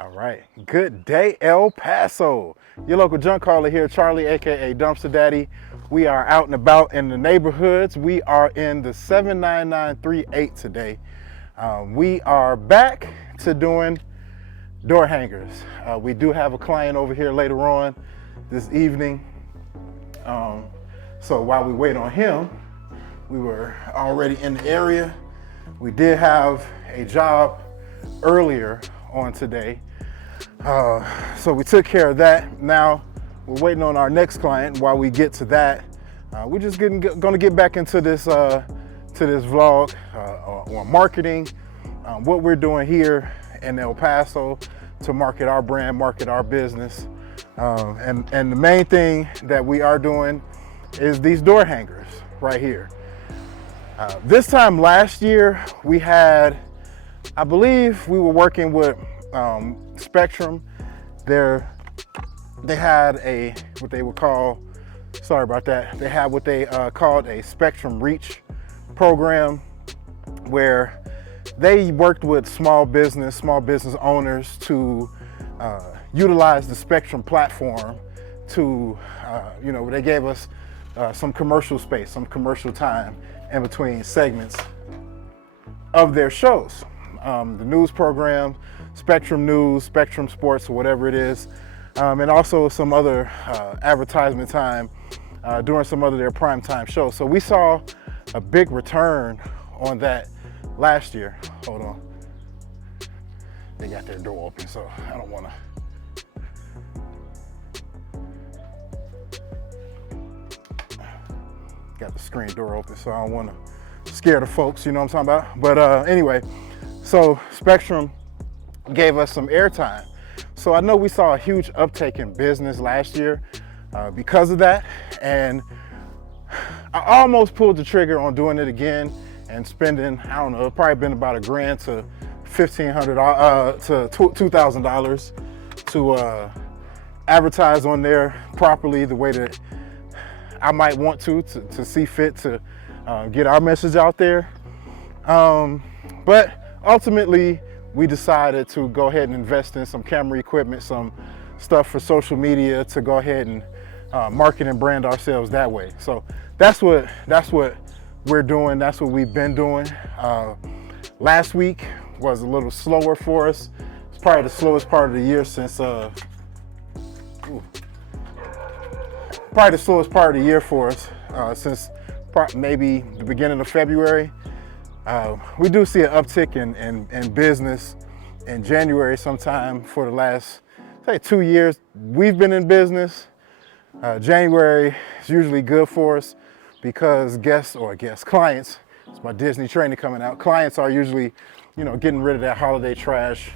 All right, good day, El Paso. Your local junk caller here, Charlie, AKA Dumpster Daddy. We are out and about in the neighborhoods. We are in the 79938 today. We are back to doing door hangers. We do have a client over here later on this evening. So while we wait on him, we were already in the area. We did have a job earlier on today. So we took care of that. Now we're waiting on our next client. While we get to that, we're just gonna get back into this vlog on marketing, what we're doing here in El Paso to market our brand, market our business, and the main thing that we are doing is these door hangers right here. This time last year we had, I believe we were working with Spectrum. They had what they would call, sorry about that, they had what they called a Spectrum Reach program, where they worked with small business owners to utilize the Spectrum platform to, they gave us some commercial space, some commercial time in between segments of their shows. The news program, Spectrum News, Spectrum Sports, or whatever it is, and also some other advertisement time during some other their primetime shows. So we saw a big return on that last year. Hold on. They got their door open, so I don't want to. Got the screen door open, so I don't want to scare the folks, you know what I'm talking about? But anyway, so Spectrum gave us some airtime. So I know we saw a huge uptake in business last year because of that. And I almost pulled the trigger on doing it again and spending, I don't know, it's probably been about $1,000 to $1,500 to $2,000 to advertise on there properly the way that I might want to see fit to get our message out there. But ultimately, we decided to go ahead and invest in some camera equipment, some stuff for social media to go ahead and market and brand ourselves that way. So that's what we're doing. That's what we've been doing. Last week was a little slower for us. It's probably the slowest part of the year since probably the slowest part of the year for us since maybe the beginning of February. We do see an uptick in business in January sometime. For the last, say, 2 years we've been in business. January is usually good for us because clients, it's my Disney training coming out, clients are usually, getting rid of that holiday trash.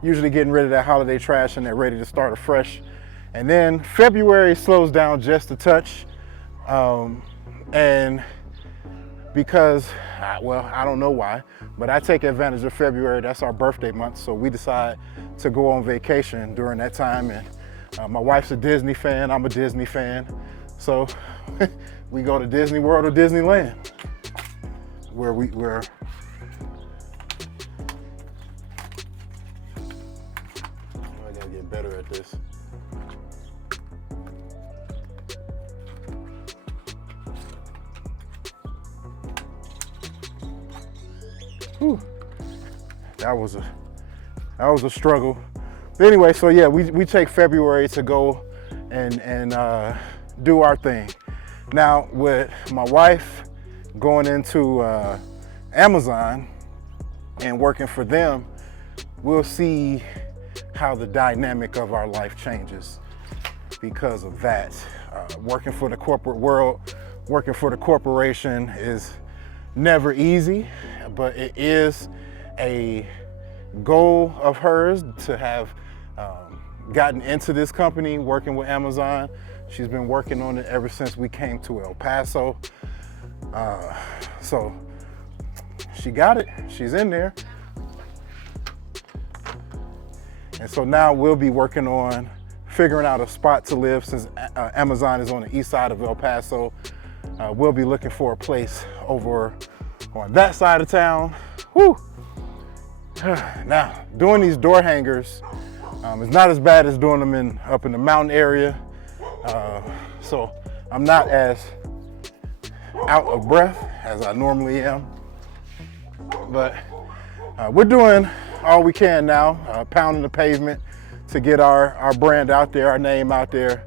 Usually getting rid of that holiday trash, and they're ready to start afresh. And then February slows down just a touch. And because, I don't know why, but I take advantage of February. That's our birthday month. So we decide to go on vacation during that time. And my wife's a Disney fan. I'm a Disney fan. So we go to Disney World or Disneyland, where I gotta get better at this. Whew. That was a struggle. But anyway, so yeah, we take February to go and do our thing. Now with my wife going into Amazon and working for them, we'll see how the dynamic of our life changes because of that. Working for the corporate world, working for the corporation is never easy, but it is a goal of hers to have gotten into this company working with Amazon. She's been working on it ever since we came to El Paso. So she got it, she's in there. And so now we'll be working on figuring out a spot to live since Amazon is on the east side of El Paso. We'll be looking for a place over on that side of town. Whew. Now, doing these door hangers is not as bad as doing them up in the mountain area. So I'm not as out of breath as I normally am. But we're doing all we can now, pounding the pavement to get our brand out there, our name out there.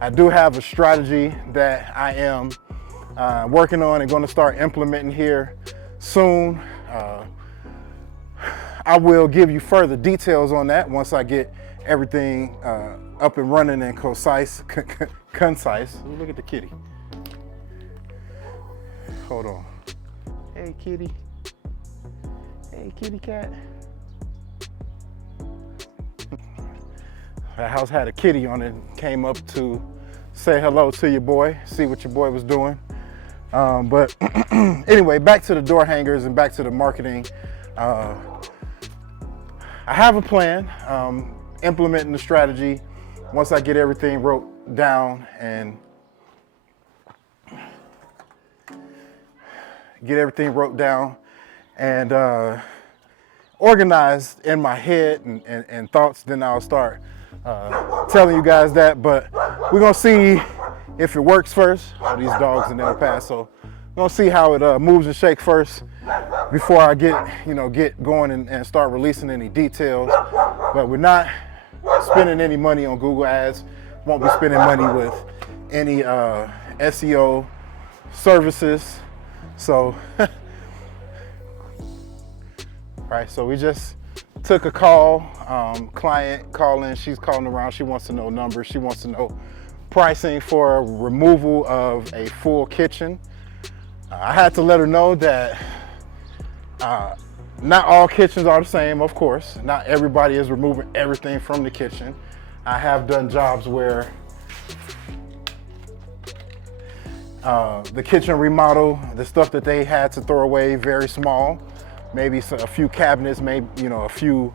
I do have a strategy that I am working on and going to start implementing here soon. I will give you further details on that once I get everything up and running and concise. Look at the kitty. Hold on. Hey, kitty. Hey, kitty cat. That house had a kitty on it. Came up to say hello to your boy, see what your boy was doing. But anyway, back to the door hangers and back to the marketing. I have a plan, implementing the strategy once I get everything wrote down and organized in my head and thoughts. Then I'll start telling you guys that, but we're gonna see if it works first. All these dogs in El Paso. We're gonna see how it moves and shakes first before I get going and start releasing any details. But we're not spending any money on Google ads. Won't be spending money with any SEO services. So, right, so we just took a call, client calling, she's calling around, she wants to know numbers, she wants to know pricing for removal of a full kitchen. I had to let her know that not all kitchens are the same, of course. Not everybody is removing everything from the kitchen. I have done jobs where the kitchen remodel, the stuff that they had to throw away, very small, maybe a few cabinets, maybe a few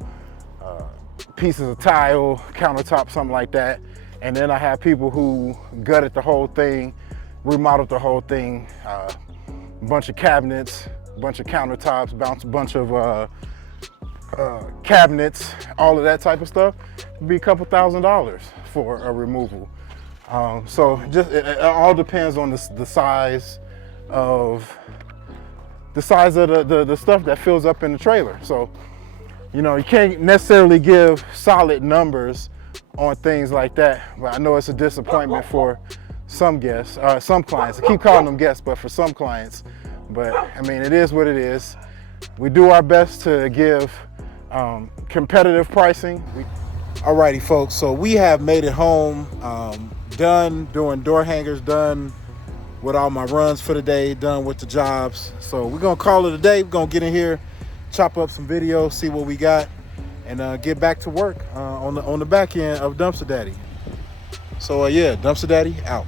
pieces of tile, countertop, something like that. And then I have people who gutted the whole thing, remodeled the whole thing, a bunch of cabinets, a bunch of countertops, a bunch of cabinets, all of that type of stuff. It'd be a couple $1,000s for a removal. So just it all depends on the size of the stuff that fills up in the trailer. So you can't necessarily give solid numbers on things like that, but I know it's a disappointment for some guests, some clients. I keep calling them guests, but for some clients. But I mean, it is what it is. We do our best to give competitive pricing. Alrighty, folks. So we have made it home. Done doing door hangers, done with all my runs for the day, done with the jobs. So we're gonna call it a day. We're gonna get in here, chop up some video, see what we got, and get back to work on the back end of Dumpster Daddy. So yeah, Dumpster Daddy out.